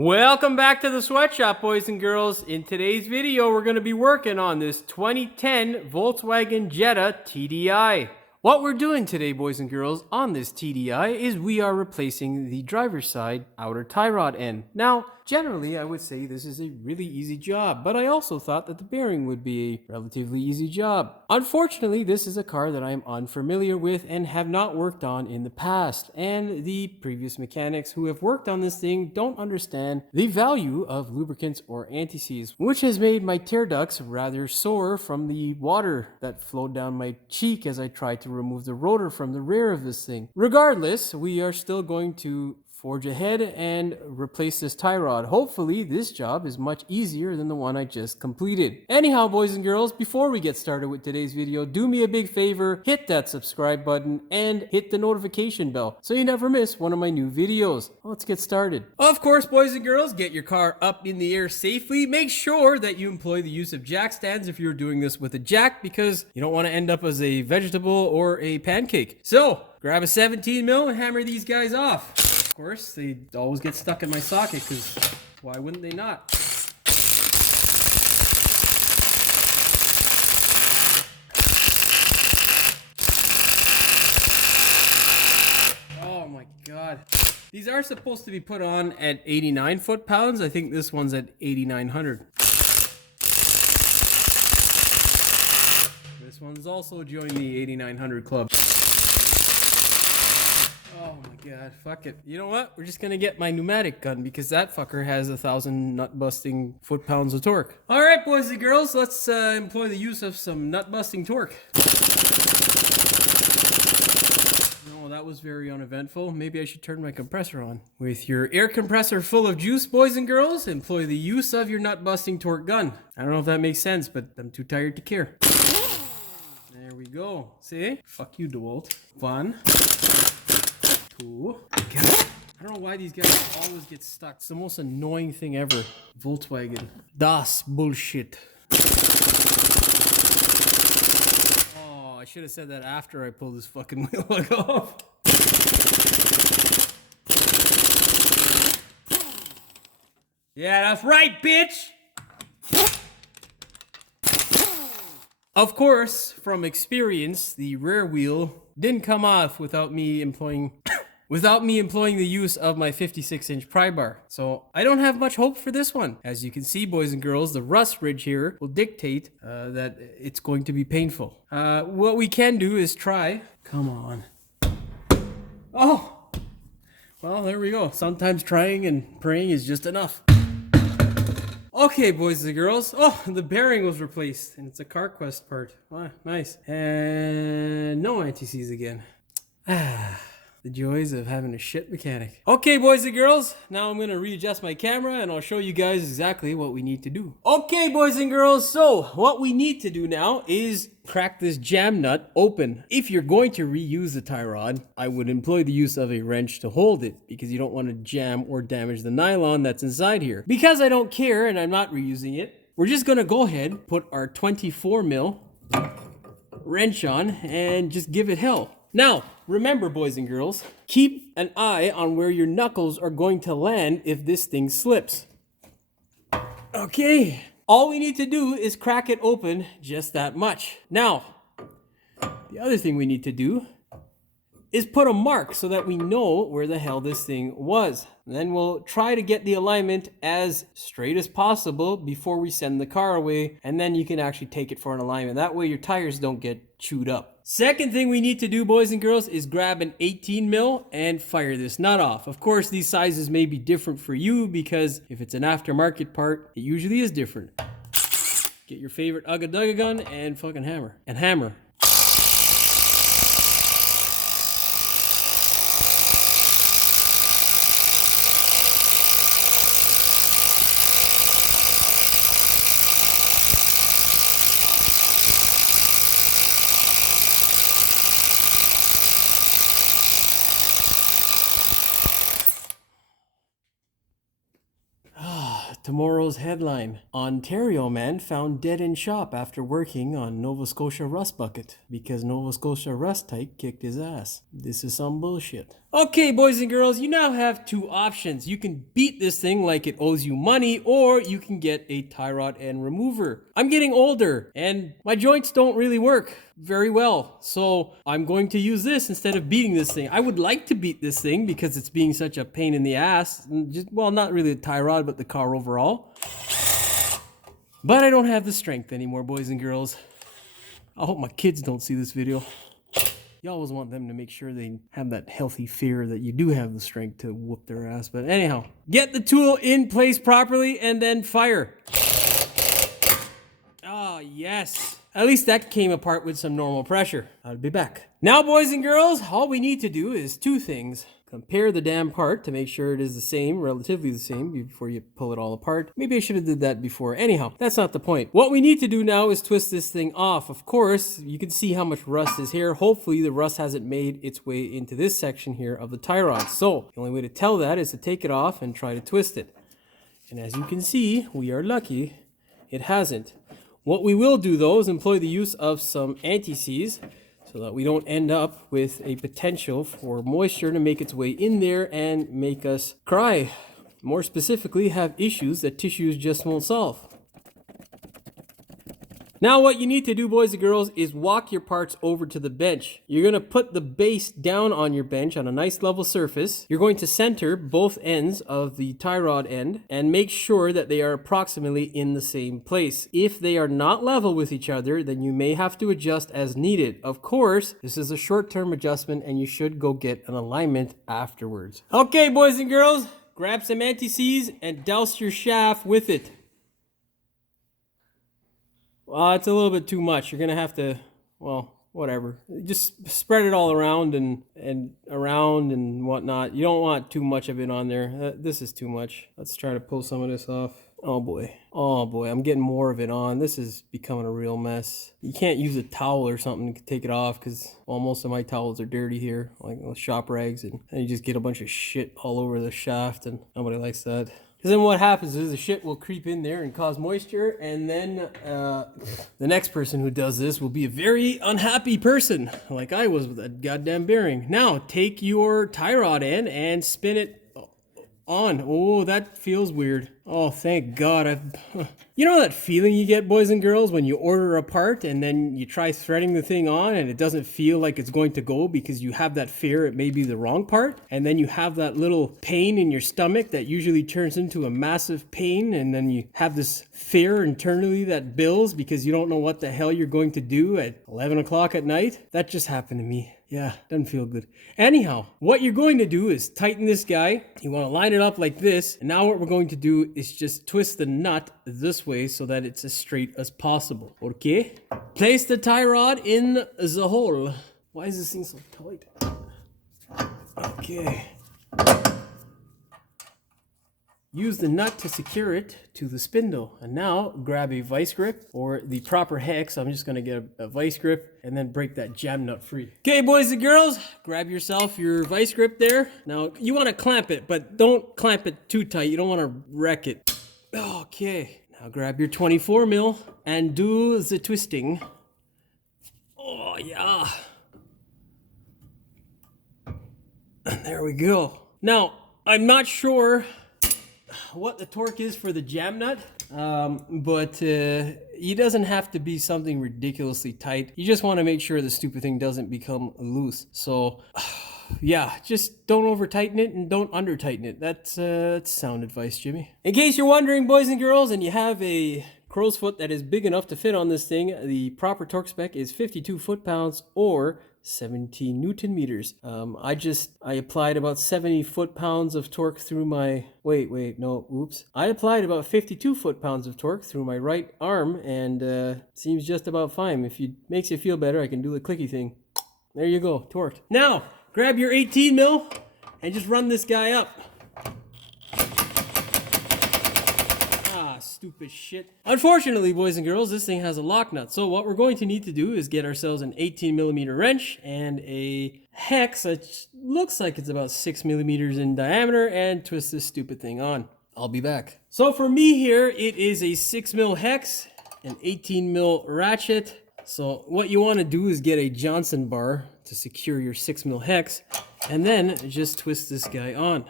Welcome back to the sweatshop, boys and girls. In today's video, we're going to be working on this 2010 Volkswagen Jetta TDI. What we're doing today, boys and girls, on this TDI is we are replacing the driver's side outer tie rod end. Now, generally, I would say this is a really easy job, but I also thought that the bearing would be a relatively easy job. Unfortunately, this is a car that I am unfamiliar with and have not worked on in the past, and the previous mechanics who have worked on this thing don't understand the value of lubricants or anti-seize, which has made my tear ducts rather sore from the water that flowed down my cheek as I tried to remove the rotor from the rear of this thing. Regardless, we are still going to forge ahead and replace this tie rod. Hopefully this job is much easier than the one I just completed. Anyhow, boys and girls, before we get started with today's video, do me a big favor, hit that subscribe button and hit the notification bell so you never miss one of my new videos. Let's get started. Of course, boys and girls, get your car up in the air safely. Make sure that you employ the use of jack stands if you're doing this with a jack, because you don't want to end up as a vegetable or a pancake. So grab a 17 mil and hammer these guys off. Of course, they always get stuck in my socket, because why wouldn't they not? Oh my god. These are supposed to be put on at 89 foot-pounds. I think this one's at 8,900. This one's also joined the 8,900 club. Oh my god, fuck it. You know what? We're just gonna get my pneumatic gun, because that fucker has 1,000 nut-busting foot-pounds of torque. Alright, boys and girls, let's employ the use of some nut-busting torque. Oh, that was very uneventful. Maybe I should turn my compressor on. With your air compressor full of juice, boys and girls, employ the use of your nut-busting torque gun. I don't know if that makes sense, but I'm too tired to care. There we go. See? Fuck you, DeWalt. 1, 2. I don't know why these guys always get stuck. It's the most annoying thing ever. Volkswagen. Das bullshit. Oh, I should have said that after I pulled this fucking wheel lug off. Yeah, that's right, bitch! Of course, from experience, the rear wheel didn't come off without me employing the use of my 56-inch pry bar. So I don't have much hope for this one. As you can see, boys and girls, the rust ridge here will dictate that it's going to be painful. What we can do is try. Come on. Oh! Well, there we go. Sometimes trying and praying is just enough. Okay, boys and girls. Oh, the bearing was replaced, and it's a CarQuest part. Wow, nice. And no anti-seize again. The joys of having a shit mechanic. Okay, boys and girls, now I'm going to readjust my camera and I'll show you guys exactly what we need to do. Okay, boys and girls, so what we need to do now is crack this jam nut open. If you're going to reuse the tie rod, I would employ the use of a wrench to hold it, because you don't want to jam or damage the nylon that's inside here. Because I don't care and I'm not reusing it, we're just going to go ahead, put our 24 mil wrench on and just give it hell. Now, remember, boys and girls, keep an eye on where your knuckles are going to land if this thing slips. Okay, all we need to do is crack it open just that much. Now, the other thing we need to do is put a mark so that we know where the hell this thing was. And then we'll try to get the alignment as straight as possible before we send the car away, and then you can actually take it for an alignment. That way your tires don't get chewed up. Second thing we need to do, boys and girls, is grab an 18 mil and fire this nut off. Of course, these sizes may be different for you, because if it's an aftermarket part, it usually is different. Get your favorite Ugga Dugga gun and fucking hammer. And hammer. Tomorrow's headline: Ontario man found dead in shop after working on Nova Scotia rust bucket because Nova Scotia rust type kicked his ass. This is some bullshit. Okay, boys and girls, you now have two options. You can beat this thing like it owes you money, or you can get a tie rod end remover. I'm getting older and my joints don't really work very well, so I'm going to use this instead of beating this thing. I would like to beat this thing because it's being such a pain in the ass. Well, not really the tie rod, but the car overall. But I don't have the strength anymore, boys and girls. I hope my kids don't see this video. You always want them to make sure they have that healthy fear that you do have the strength to whoop their ass. But anyhow, get the tool in place properly and then fire. Ah, yes. At least that came apart with some normal pressure. I'll be back. Now, boys and girls, all we need to do is two things. Compare the damn part to make sure it is the same, relatively the same, before you pull it all apart. Maybe I should have did that before. Anyhow, that's not the point. What we need to do now is twist this thing off. Of course, you can see how much rust is here. Hopefully, the rust hasn't made its way into this section here of the tie rod. So, the only way to tell that is to take it off and try to twist it. And as you can see, we are lucky it hasn't. What we will do, though, is employ the use of some anti-seize, so that we don't end up with a potential for moisture to make its way in there and make us cry. More specifically, have issues that tissues just won't solve. Now what you need to do, boys and girls, is walk your parts over to the bench. You're going to put the base down on your bench on a nice level surface. You're going to center both ends of the tie rod end and make sure that they are approximately in the same place. If they are not level with each other, then you may have to adjust as needed. Of course, this is a short-term adjustment and you should go get an alignment afterwards. Okay, boys and girls, grab some anti-seize and douse your shaft with it. Well, it's a little bit too much. You're going to have to, well, whatever. Just spread it all around and around and whatnot. You don't want too much of it on there. This is too much. Let's try to pull some of this off. Oh boy. Oh boy, I'm getting more of it on. This is becoming a real mess. You can't use a towel or something to take it off because, well, most of my towels are dirty here, like shop rags, and you just get a bunch of shit all over the shaft, and nobody likes that. Because then what happens is the shit will creep in there and cause moisture, and then the next person who does this will be a very unhappy person, like I was with that goddamn bearing. Now, take your tie rod end and spin it on. Oh, that feels weird. Oh, thank God. You know that feeling you get, boys and girls, when you order a part and then you try threading the thing on and it doesn't feel like it's going to go because you have that fear it may be the wrong part, and then you have that little pain in your stomach that usually turns into a massive pain, and then you have this fear internally that builds because you don't know what the hell you're going to do at 11 o'clock at night? That just happened to me. Yeah, doesn't feel good. Anyhow, what you're going to do is tighten this guy. You want to line it up like this. And now what we're going to do is just twist the nut this way so that it's as straight as possible. Okay? Place the tie rod in the hole. Why is this thing so tight? Okay. Use the nut to secure it to the spindle. And now grab a vice grip or the proper hex. I'm just going to get a vice grip and then break that jam nut free. Okay, boys and girls, grab yourself your vice grip there. Now you want to clamp it, but don't clamp it too tight. You don't want to wreck it. Okay, now grab your 24 mil and do the twisting. Oh yeah. And there we go. Now, I'm not sure what the torque is for the jam nut, but it doesn't have to be something ridiculously tight. You just want to make sure the stupid thing doesn't become loose. So yeah, just don't over tighten it and don't under tighten it. That's sound advice, Jimmy. In case you're wondering, boys and girls, and you have a crow's foot that is big enough to fit on this thing, the proper torque spec is 52 foot-pounds or 17 Newton meters. I applied about 70 foot-pounds of torque through my, I applied about 52 foot-pounds of torque through my right arm, and seems just about fine. If it makes you feel better, I can do the clicky thing. There you go, torqued. Now, grab your 18 mil and just run this guy up. Stupid shit. Unfortunately, boys and girls, this thing has a lock nut. So what we're going to need to do is get ourselves an 18 millimeter wrench and a hex that looks like it's about 6 millimeters in diameter and twist this stupid thing on. I'll be back. So for me here, it is a 6mm hex, an 18mm ratchet. So what you want to do is get a Johnson bar to secure your 6mm hex, and then just twist this guy on.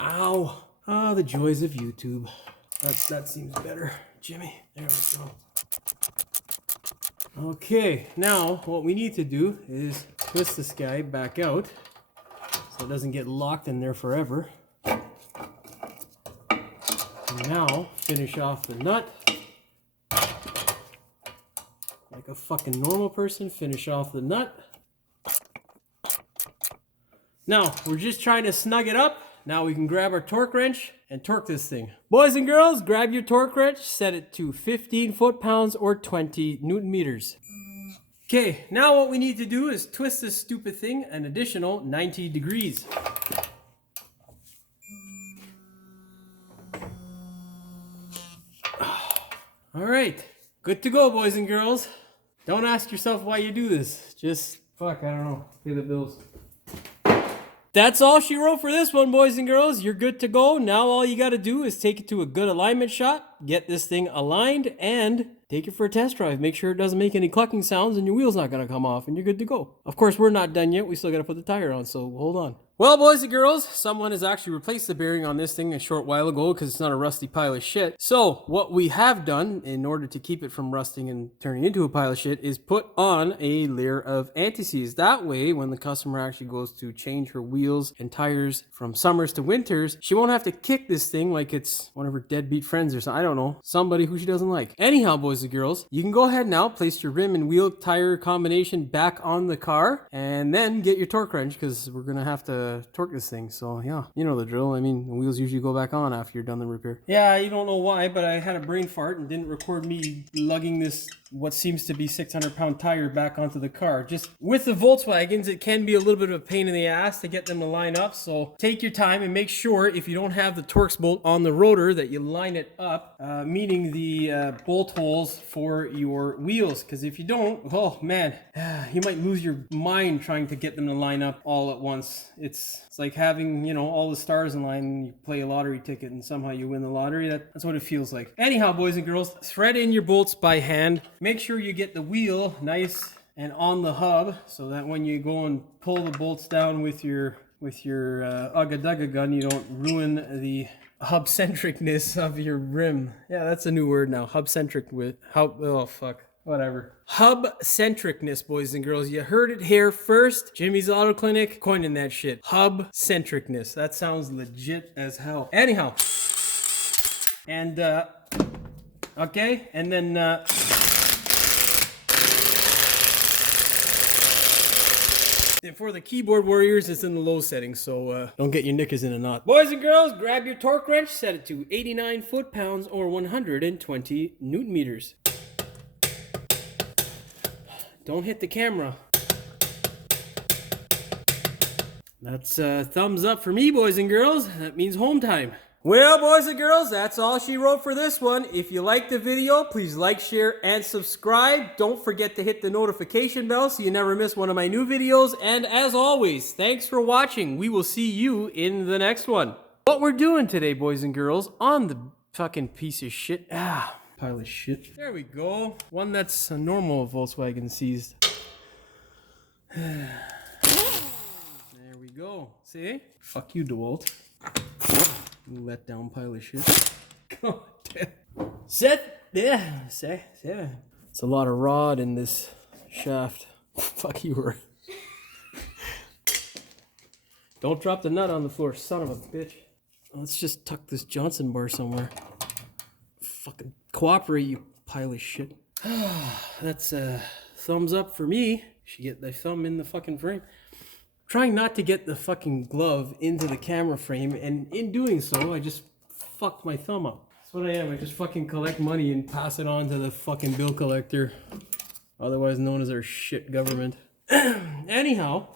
Ow! Ah, the joys of YouTube. That seems better, Jimmy. There we go. Okay, now what we need to do is twist this guy back out so it doesn't get locked in there forever. And now finish off the nut. Like a fucking normal person, finish off the nut. Now, we're just trying to snug it up. Now we can grab our torque wrench and torque this thing. Boys and girls, grab your torque wrench, set it to 15 foot-pounds or 20 Newton meters. Okay, now what we need to do is twist this stupid thing an additional 90 degrees. All right, good to go, boys and girls. Don't ask yourself why you do this. Just, fuck, I don't know, pay the bills. That's all she wrote for this one, boys and girls. You're good to go. Now all you got to do is take it to a good alignment shot, get this thing aligned, and take it for a test drive. Make sure it doesn't make any clucking sounds and your wheel's not going to come off, and you're good to go. Of course, we're not done yet. We still got to put the tire on, so hold on. Well, boys and girls, someone has actually replaced the bearing on this thing a short while ago because it's not a rusty pile of shit. So what we have done in order to keep it from rusting and turning into a pile of shit is put on a layer of anti-seize. That way, when the customer actually goes to change her wheels and tires from summers to winters, she won't have to kick this thing like it's one of her deadbeat friends or something. I don't know. Somebody who she doesn't like. Anyhow, boys and girls, you can go ahead now, place your rim and wheel tire combination back on the car, and then get your torque wrench because we're going to have to torque this thing. So yeah, you know the drill. I mean, the wheels usually go back on after you're done the repair. Yeah, you don't know why, but I had a brain fart and didn't record me lugging this what seems to be 600-pound tire back onto the car. Just with the Volkswagens, it can be a little bit of a pain in the ass to get them to line up. So take your time and make sure if you don't have the Torx bolt on the rotor that you line it up, meaning the bolt holes for your wheels. Because if you don't, oh man, you might lose your mind trying to get them to line up all at once. It's like having, you know, all the stars in line and you play a lottery ticket and somehow you win the lottery. That's what it feels like. Anyhow, boys and girls, thread in your bolts by hand. Make sure you get the wheel nice and on the hub so that when you go and pull the bolts down with your ugga-dugga gun, you don't ruin the hub-centricness of your rim. Yeah, that's a new word now. Hub-centric with hub. Oh fuck. Whatever. Hub-centricness, boys and girls. You heard it here first. Jimmy's Auto Clinic coining that shit. Hub-centricness. That sounds legit as hell. Anyhow. And, okay. And then, and for the keyboard warriors, it's in the low settings, so don't get your knickers in a knot. Boys and girls, grab your torque wrench, set it to 89 foot-pounds or 120 Newton meters. Don't hit the camera. That's thumbs up for me, boys and girls. That means home time. Well, boys and girls, that's all she wrote for this one. If you liked the video, please like, share, and subscribe. Don't forget to hit the notification bell so you never miss one of my new videos. And as always, thanks for watching. We will see you in the next one. What we're doing today, boys and girls, on the fucking piece of shit. Pile of shit. There we go. One that's a normal Volkswagen seized. There we go. See? Fuck you, DeWalt. You let down pile of shit. God damn. Set. Yeah. It's a lot of rod in this shaft. Fuck you, Roy. Don't drop the nut on the floor, son of a bitch. Let's just tuck this Johnson bar somewhere. Fucking cooperate, you pile of shit. That's a thumbs up for me. You should get the thumb in the fucking frame. Trying not to get the fucking glove into the camera frame, and in doing so, I just fucked my thumb up. That's what I am. I just fucking collect money and pass it on to the fucking bill collector, otherwise known as our shit government. Anyhow,